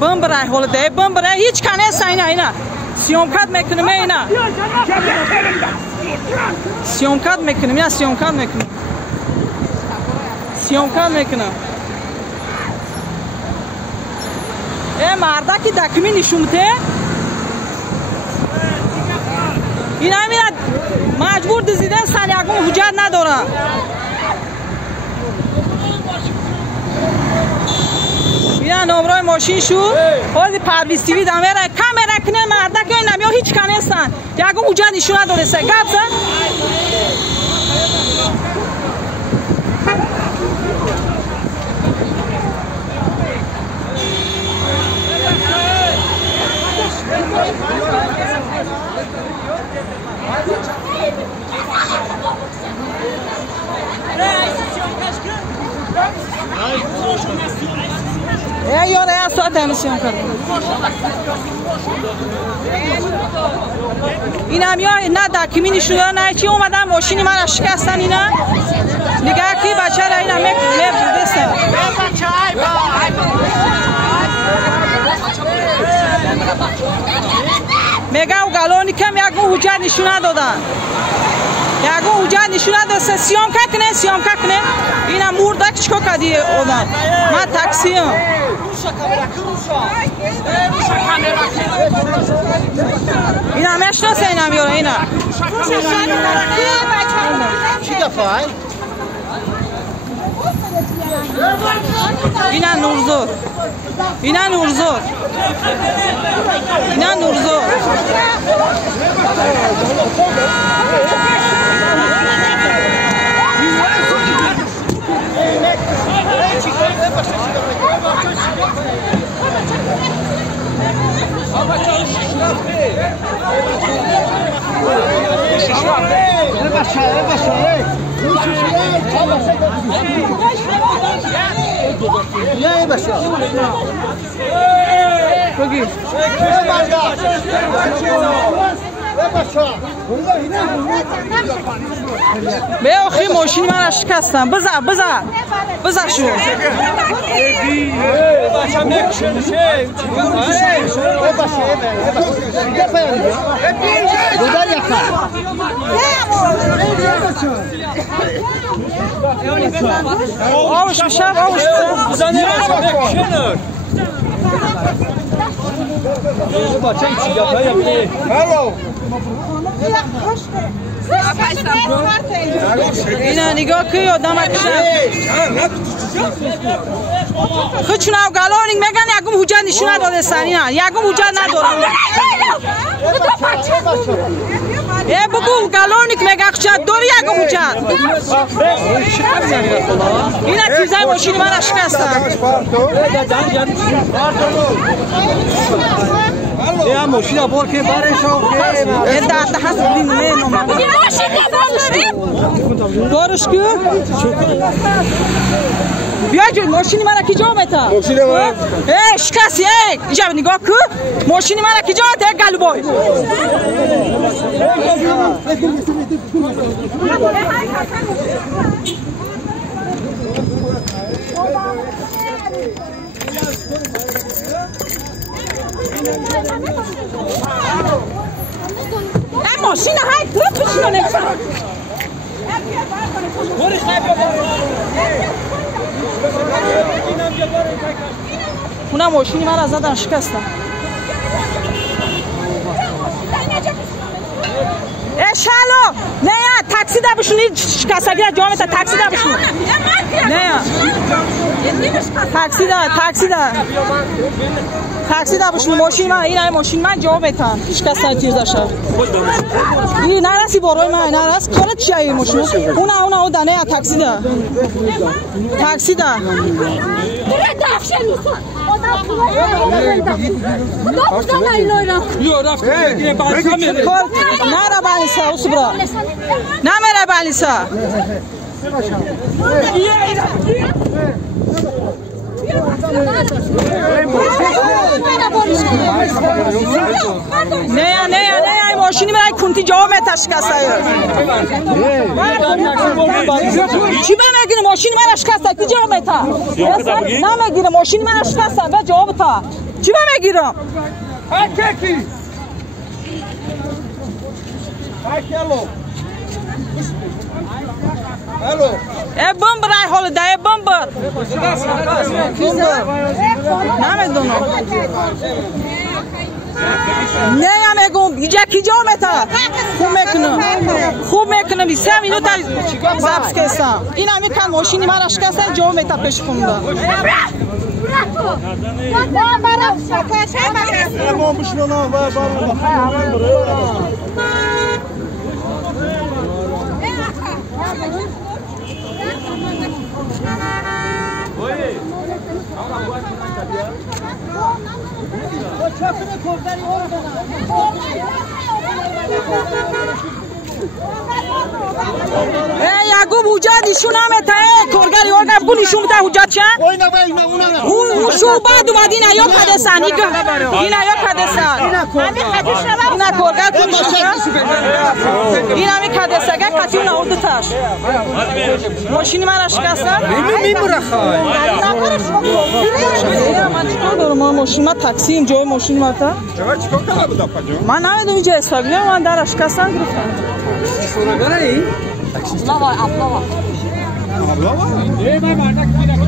بمبره هولده بمبره هیچ کنه اینا سیومکات میکنم اینا سیومکات میکنم یا سیومکات میکنم مردا که دکمی نشونده این همین مجبور دزیده سنیاگون حجت نداره این نمره ماشین شو خودی پرویز تیوی دامره کامera کنه مردا که این نمیا هیچ کنه استن یاگون حجت نشون نداره سه گفتن یاره یا ساعت امیسیون کرد این هم یا نه دکمی نشونه نه چی اومدن ماشینی من شکستن اینا نگاه کی بچه را اینا میبردستن میگه او گلونی کم یکو حجت نشونه دادن یکو حجت نشونه دادن سیام کنه اینا مردک چکو کدی آدم من تاکسی هم اینا میشناسه اینا میاره اینا چی دفعه؟ اینا نورزور به آخری ماشین من شکستم بزر شو آوش بشم اینا نگاه که آدم اکشن خود چون او گلانیک میگن یکم حجت نشونه داده سنینا یکم حجت نداره بگو گلانیک میگه حجت داری یکم حجت اینا چیزای ماشینی من شکستم یا ماشین بار که برش این دست هست بین نمیدونم ماشین بارش که بیا جون ماشین من کی جا میتا ماشین من شکست اینجا نگاه کو ماشین من کی جا ده گلبای ماشین های تو پیشونه نمیشه اونم ماشینی من از زدن شکستم شالو نه تاکسی دا بشونی شکستگی را جامعه تاکسی دا بشون نه تاکسی دا بشون ماشین من این ماشین من جواب میتن شکستن تیر داشته این نرسی باروی من نرس کار چی ای ماشین اون دانه تاکسی دا نرا بالسا اصبر نمره بالسا نه ماشینی من کنتی جواب تشکسته چی من نگیره ماشین من شکسته کی جواب تا نمیگیره ماشین من شکسته به جواب تا چی من میگیرم کی الو ای بمبر ای حال ده بمبر نمیدونم نه یا میگم اینجا کی جا میتا خوب میکنم 3 مینوت زبس کسم این همی کن ماشینی من شکسته جا میتا پیش خونده یعقوب حجت ایشون هم ته کارگری ها نبون ایشون بده حجت چند؟ اون شو بعد اومد این ایا کدسن این ایا کدسن این کارگر کنیشون این همی کدسن اگر کتی اون آورده تش ماشینی من اشکستن میموره خواهی من چکار دارم من ماشین من تاکسی این جای ماشین من تا چکار کنه بودا پجا من نمیدونم اینجا استاگلی من در اشکستن گرفتم سورگره ای؟ ابلاوا ابلاوا؟ ای من مردک میدم